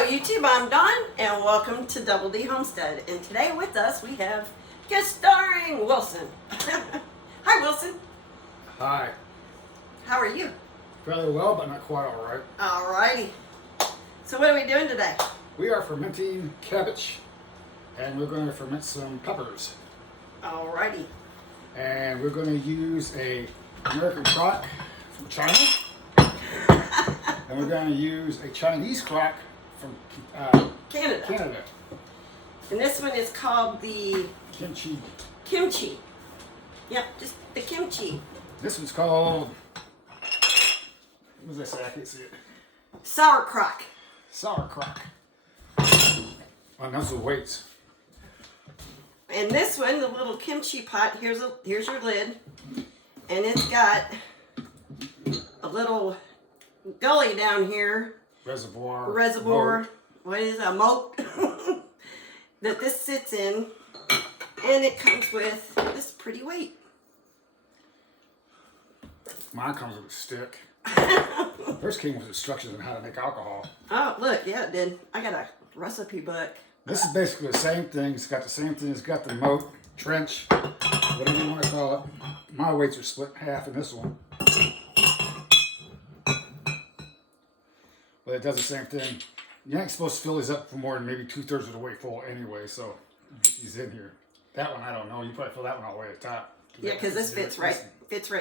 Hello YouTube, I'm Dawn and welcome to Doubledhomestead. And today with us we have guest starring Wilson. Hi Wilson. Hi. How are you? Fairly well, but not quite all right. Alrighty. So what are we doing today? We are fermenting cabbage, and we're going to ferment some peppers. Alrighty. And we're going to use a American crock from China. And we're going to use a Chinese crock from Canada. And this one is called the kimchi. Yep, just the kimchi. This one's called, what does that say? I can't see it. Sauerkraut. Sauerkraut. And those are the weights. And this one, the little kimchi pot, here's your lid. And it's got a little gully down here. Reservoir. Moat. What is a moat? That this sits in. And it comes with this pretty weight. Mine comes with a stick. First came with instructions on how to make alcohol. Oh, look, yeah, it did. I got a recipe book. This is basically the same thing. It's got the same thing. It's got the moat, trench, whatever you want to call it. My weights are split in half in this one. But it does the same thing. You ain't supposed to fill these up for more than maybe 2/3 of the way full anyway, so get these in here. That one, I don't know. You probably fill that one all the way to the top. Yeah, because this fits right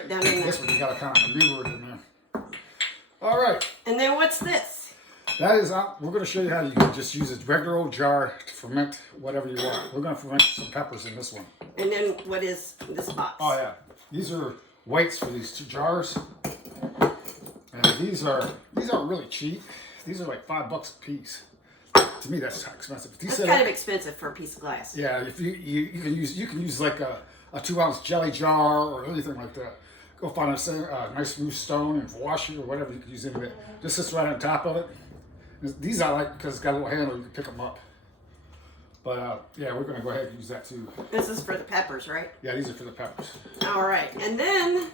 down in there. This one, you got to kind of maneuver it in there. All right. And then what's this? That is, we're going to show you how you can just use a regular old jar to ferment whatever you want. We're going to ferment some peppers in this one. And then what is this box? Oh yeah, these are weights for these 2 jars, and these aren't really cheap. These are like $5 a piece. To me, that's expensive. That's kind of expensive for a piece of glass. Yeah, if you can use like a 2-ounce jelly jar or anything like that. Go find a nice smooth stone and wash it or whatever you can use into it. Just sits right on top of it. These I like because it's got a little handle, you can pick them up. But yeah, we're going to go ahead and use that too. This is for the peppers, right? Yeah, these are for the peppers. All right, and then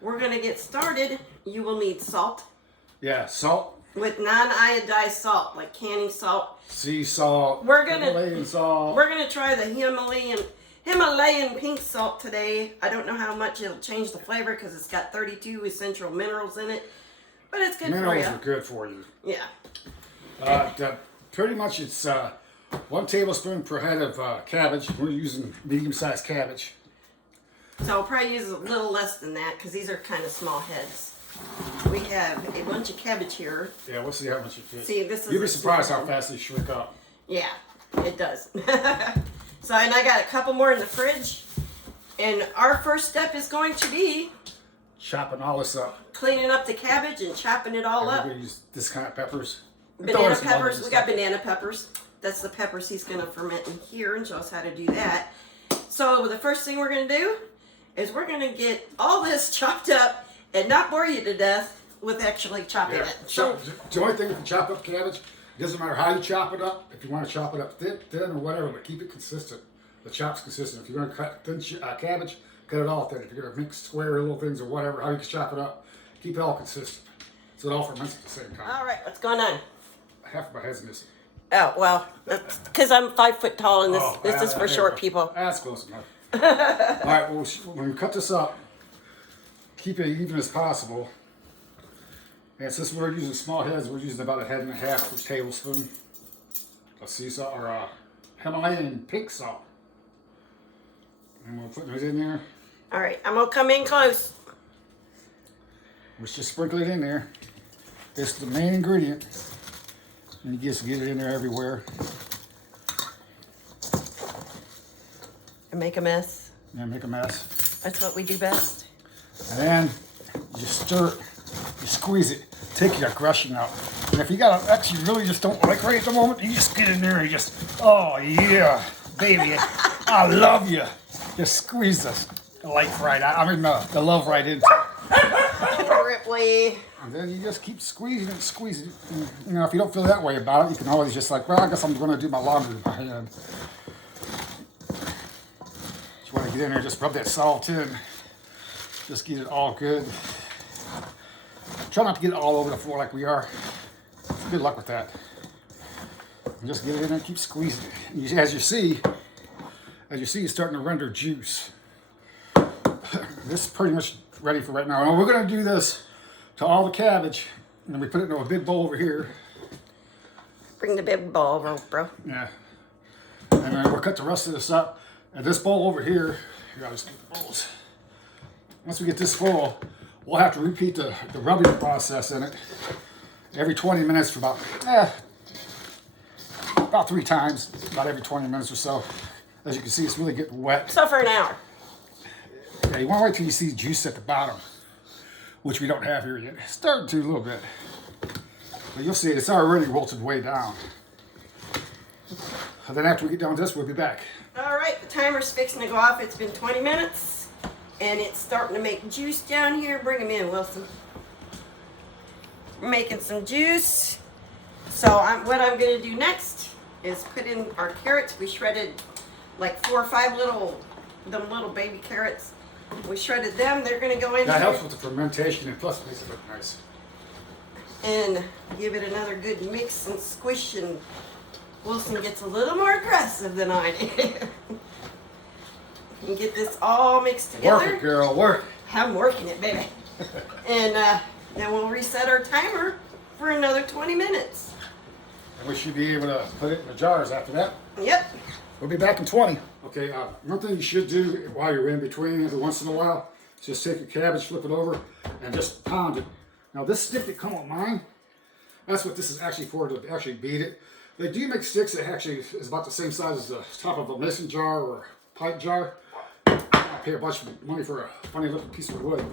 we're going to get started. You will need salt. Yeah, salt. With non-iodized salt, like canning salt. Sea salt. Himalayan salt. We're going to try the Himalayan pink salt today. I don't know how much it'll change the flavor because it's got 32 essential minerals in it. But it's good for you. Minerals are good for you. Yeah. Pretty much it's 1 tablespoon per head of cabbage. We're using medium-sized cabbage. So I'll probably use a little less than that because these are kind of small heads. We have a bunch of cabbage here. Yeah, we'll see how much it fits. See, this is You'll be surprised how fast they shrink up. Yeah, it does. So, and I got a couple more in the fridge. And our first step is going to be chopping all this up. Cleaning up the cabbage and chopping it all up. We're going to use this kind of peppers. Banana peppers. We got banana peppers. That's the peppers he's going to ferment in here and show us how to do that. So the first thing we're going to do is we're going to get all this chopped up and not bore you to death with actually chopping it. So the only thing with the chopped up cabbage, it doesn't matter how you chop it up. If you want to chop it up thin or whatever, but keep it consistent. The chop's consistent. If you're going to cut thin cabbage, cut it all thin. If you're going to mix square little things or whatever, how you can chop it up, keep it all consistent. So it all ferments at the same time. All right, what's going on? Half of my head's missing. Oh, well, because I'm 5 foot tall and this is for short people. That's close enough. All right, well, when we cut this up, keep it even as possible. And since we're using small heads, we're using about 1.5 heads per tablespoon of sea salt or Himalayan pink salt. And we're putting it in there. All right, I'm going to come in close. Let's just sprinkle it in there. It's the main ingredient. And you just get it in there everywhere. And make a mess. And make a mess. That's what we do best. And then you stir it, you squeeze it, take your aggression out. And if you got an ex you really just don't like right at the moment, you just get in there and just, oh yeah, baby, I love you. Just squeeze the life right out, the love right into it. Ripley. And then you just keep squeezing it, squeezing it. And, you know, if you don't feel that way about it, you can always just like, well, I guess I'm going to do my laundry with my hand. Just want to get in there, just rub that salt in. Just get it all good. Try not to get it all over the floor like we are. Good luck with that. And just get it in and keep squeezing it. As you see, it's starting to render juice. This is pretty much ready for right now. And we're going to do this to all the cabbage, and then we put it into a big bowl over here. Bring the big bowl over, bro. Yeah. And then we'll cut the rest of this up. And this bowl over here, I just get the bowls. Once we get this full, we'll have to repeat the rubbing process in it every 20 minutes for about 3 times, about every 20 minutes or so. As you can see, it's really getting wet. So for an hour. Yeah, you want to wait till you see juice at the bottom, which we don't have here yet. It's starting to a little bit. But you'll see it's already wilted way down. And then after we get done with this, we'll be back. All right, the timer's fixing to go off. It's been 20 minutes, and it's starting to make juice down here. Bring them in, Wilson. We're making some juice. So what I'm going to do next is put in our carrots. We shredded like 4 or 5 little baby carrots. We shredded them. They're going to go in That here. helps with the fermentation, and plus it makes it look nice. And give it another good mix and squish, and Wilson gets a little more aggressive than I do. And get this all mixed together. Work it, girl, work. I'm working it, baby. And then we'll reset our timer for another 20 minutes. And we should be able to put it in the jars after that. Yep. We'll be back in 20. Okay, one thing you should do while you're in between every once in a while is just take your cabbage, flip it over, and just pound it. Now this stick that come with mine, that's what this is actually for, to actually beat it. They do make sticks that actually is about the same size as the top of a mason jar or a pipe jar. I pay a bunch of money for a funny little piece of wood,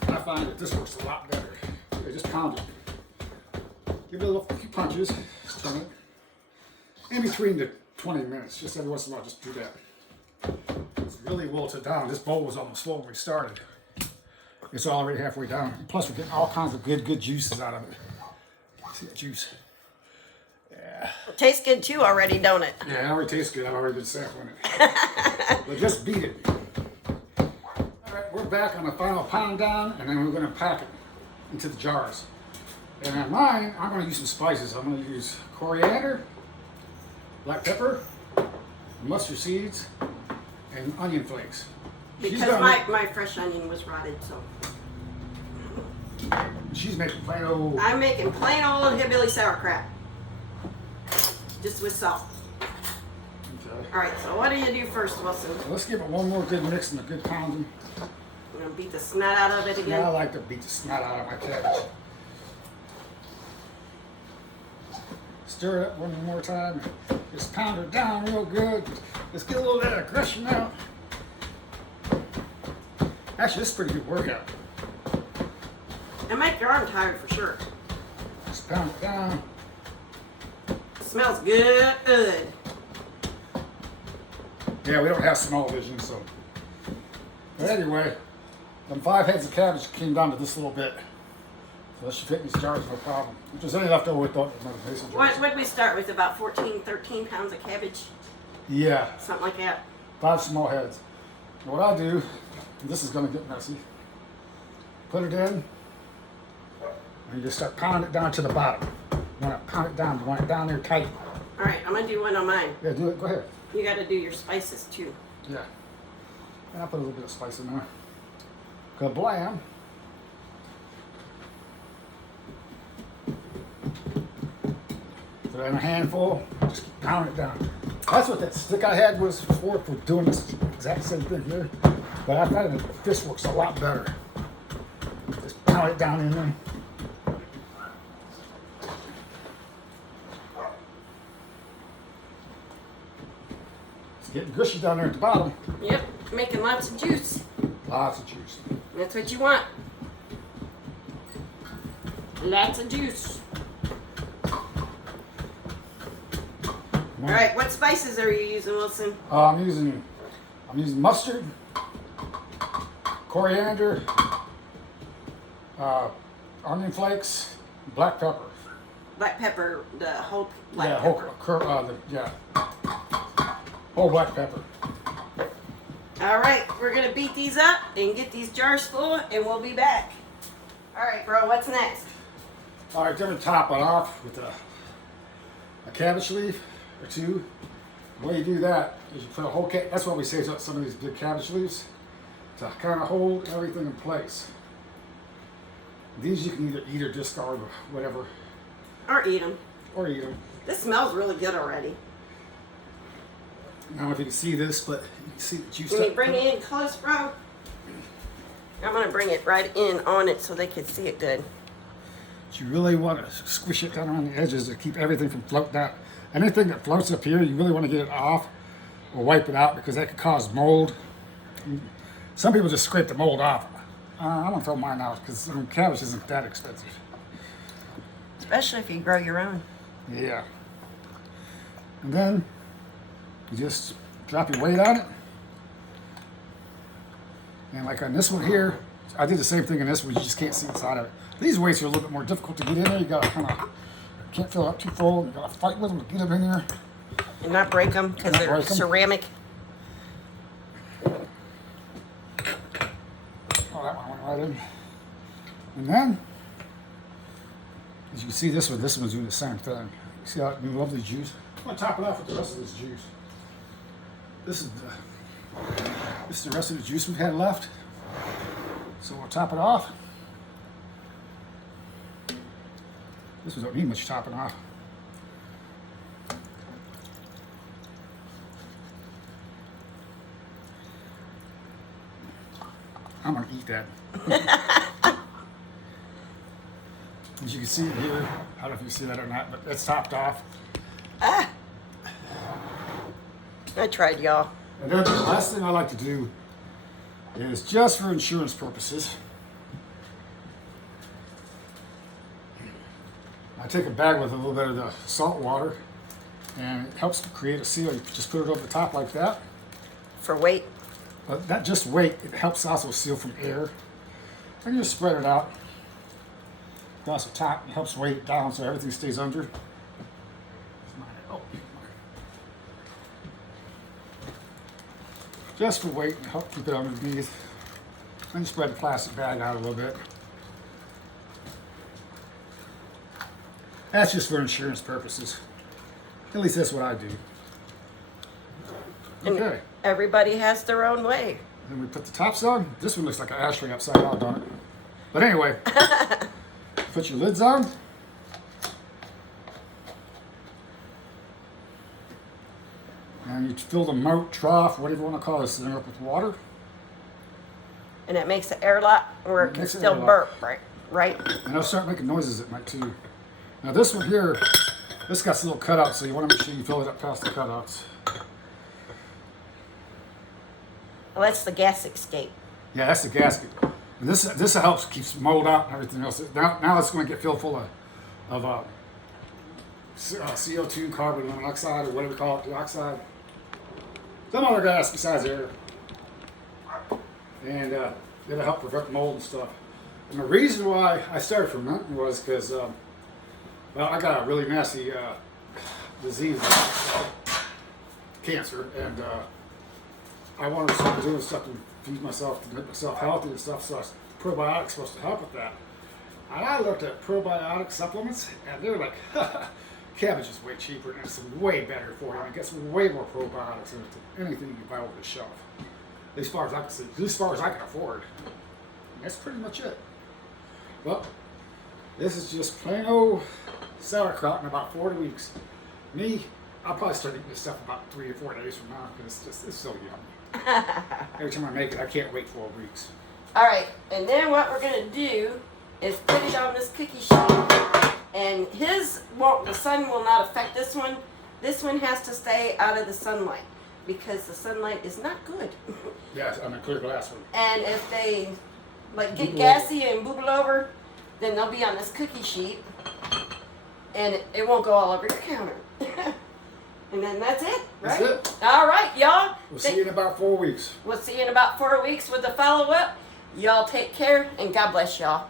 but I find that this works a lot better. Okay, just pound it. Give it a little few punches, just turn it. In between the 20 minutes, just every once in a while, just do that. It's really wilted down. This bowl was almost full when we started. It's already halfway down. Plus, we're getting all kinds of good juices out of it. See that juice? Yeah. It tastes good too already, don't it? Yeah, it already tastes good. I've already been sampling it. But just beat it. All right, we're back on the final pound down, and then we're going to pack it into the jars. And on mine, I'm going to use some spices. I'm going to use coriander, black pepper, mustard seeds, and onion flakes. Because my fresh onion was rotted, so. She's making plain old... I'm making plain old hillbilly sauerkraut. Just with salt. Okay. All right, so what do you do first, Wilson? So let's give it one more good mix and a good pounding. I'm going to beat the snot out of it again. Now I like to beat the snot out of my cabbage. Stir it up one more time. Just pound it down real good. Let's get a little bit of aggression out. Actually, this is a pretty good workout. And make your arm tired for sure. Just pound it down. Smells good. Yeah, we don't have smell vision, so. But anyway, them 5 heads of cabbage came down to this little bit. So this should fit in these jars, no problem. If there's any left over, we thought it was another mason jar. What did we start with? About 14, 13 pounds of cabbage? Yeah, Something like that. 5 small heads. And what I do, and this is going to get messy, put it in, and you just start pounding it down to the bottom. You want to pound it down, you want it down there tight. All right, I'm going to do one on mine. Yeah, do it, go ahead. You got to do your spices too. Yeah. And I'll put a little bit of spice in there. Kablam. Put it in a handful, just keep pounding it down. That's what that stick I had was for doing this exact same thing here. But I find that this works a lot better. Just pound it down in there. It's getting gushy down there at the bottom. Yep, making lots of juice. Lots of juice. That's what you want. Lots of juice. All right, what spices are you using, Wilson? I'm using mustard, coriander, onion flakes, black pepper. Black pepper, the whole black Yeah, pepper. whole black pepper. All right, we're gonna beat these up and get these jars full, and we'll be back. All right, bro, what's next? All right, then we top it off with a cabbage leaf or two. The way you do that is you put a whole that's why we save up some of these big cabbage leaves to kind of hold everything in place. These you can either eat or discard or whatever. Or eat them. Or eat them. This smells really good already. I don't know if you can see this, but you can see the juice. Can you bring it in close, bro? I'm going to bring it right in on it so they can see it good. But you really want to squish it down around the edges to keep everything from floating out. Anything that floats up here, you really want to get it off or wipe it out because that could cause mold. Some people just scrape the mold off. I'm going to throw mine out because cabbage isn't that expensive. Especially if you grow your own. Yeah. And then you just drop your weight on it. And like on this one here, I did the same thing in this one, you just can't see inside of it. These weights are a little bit more difficult to get in there. You gotta kind of, can't fill it up too full. You gotta fight with them to get them in there. And not break them because they're ceramic. Oh, that one went right in. And then, as you can see this one's doing the same thing. You see how lovely juice? I'm gonna top it off with the rest of this juice. This is the rest of the juice we've had left. So we'll top it off. This one don't need much topping off. I'm gonna eat that. As you can see here, I don't know if you see that or not, but it's topped off. Ah! I tried, y'all. And then the last thing I like to do is just for insurance purposes. I take a bag with a little bit of the salt water and it helps to create a seal. You just put it over the top like that. For weight? But not just weight, it helps also seal from air. And you just spread it out across the top. It helps weight it down so everything stays under. Just for weight, help keep it underneath. And you spread the plastic bag out a little bit. That's just for insurance purposes. At least that's what I do. And okay. Everybody has their own way. Then we put the tops on. This one looks like an ashtray upside down, don't it? But anyway, put your lids on. And you fill the moat, trough, whatever you want to call this, up with water. And it makes the airlock where it can still burp, right? And it'll start making noises at night too. Now this one here, this got some little cutouts, so you want to make sure you fill it up past the cutouts. Well, that's the gas escape. Yeah, that's the gasket. And this helps keep mold out and everything else. Now it's going to get filled full of CO2, carbon monoxide, or whatever we call it, dioxide. Some other gas besides air. And it'll help prevent mold and stuff. And the reason why I started fermenting was because, well, I got a really nasty disease, cancer, and I wanted to start doing stuff to feed myself, to make myself healthy and stuff, so probiotics supposed to help with that. And I looked at probiotic supplements, and they were like, Cabbage is way cheaper and it's way better for you. And it gets way more probiotics than anything you can buy over the shelf. As far as I can see, as far as I can afford. And that's pretty much it. Well, this is just plain old sauerkraut in about 40 weeks. Me, I'll probably start eating this stuff about 3 or 4 days from now because it's so yummy. Every time I make it, I can't wait 4 weeks. All right, and then what we're gonna do is put it on this cookie sheet. And the sun will not affect this one. This one has to stay out of the sunlight because the sunlight is not good. Yes, on a clear glass one. And if they get gassy and booble over, then they'll be on this cookie sheet and it won't go all over your counter. And then that's it, right? That's it. All right, y'all. We'll see you in about 4 weeks. We'll see you in about 4 weeks with the follow-up. Y'all take care and God bless y'all.